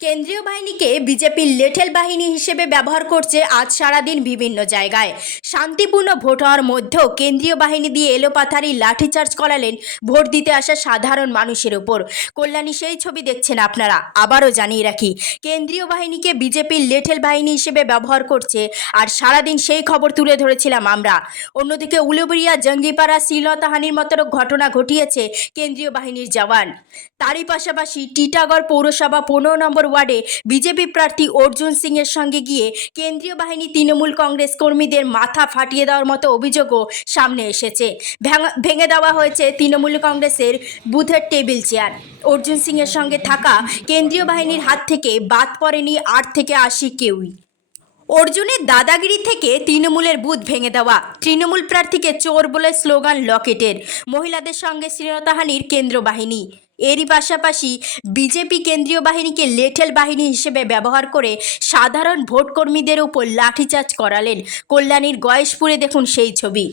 কেন্দ্রীয় বাহিনীকে বিজেপির লেঠেল বাহিনী হিসেবে ব্যবহার করছে আজ সারাদিন বিভিন্ন জায়গায়। শান্তিপূর্ণ ভোট হওয়ার মধ্যেও কেন্দ্রীয় বাহিনী দিয়ে এলোপাথারি লাঠিচার্জ করালেন ভোট দিতে আসা সাধারণ মানুষের উপর। কল্যাণী সেই ছবি দেখছেন আপনারা, আবারও জানিয়ে রাখি। কেন্দ্রীয় বাহিনীকে বিজেপির লেঠেল বাহিনী হিসেবে ব্যবহার করছে আর সারাদিন সেই খবর তুলে ধরেছিলাম আমরা। অন্যদিকে উলুবেড়িয়া, জঙ্গিপাড়া শ্রীলতাহানির মতো ঘটনা ঘটিয়েছে কেন্দ্রীয় বাহিনীর জওয়ান। তারই পাশাপাশি টিটাগড় পৌরসভা পনেরো নম্বর ওয়ার্ডে বিজেপি প্রার্থী অর্জুন সিং এর সঙ্গে গিয়ে কেন্দ্রীয় বাহিনী তৃণমূল কংগ্রেস কর্মীদের মাথা ফাটিয়ে দেওয়ার মতো অভিযোগও সামনে এসেছে। ভেঙে দেওয়া হয়েছে তৃণমূল কংগ্রেসের বুথের টেবিল চেয়ার। অর্জুন সিং এর সঙ্গে থাকা কেন্দ্রীয় বাহিনীর হাত থেকে বাদ পড়েনি আট থেকে আশি কেউই। অর্জুনের দাদাগিরি থেকে তৃণমূলের বুথ ভেঙে দেওয়া। তৃণমূল প্রার্থীকে চোর বলে স্লোগান লকেটের। মহিলাদের সঙ্গে শ্রীলতাহানির কেন্দ্র বাহিনী এরই পাশাপাশি বিজেপি কেন্দ্রীয় বাহিনীকে লেঠেল বাহিনী হিসেবে ব্যবহার করে সাধারণ ভোটকর্মীদের উপর লাঠিচার্জ করালেন। কল্যাণীর গয়েশপুরে দেখুন সেই ছবি।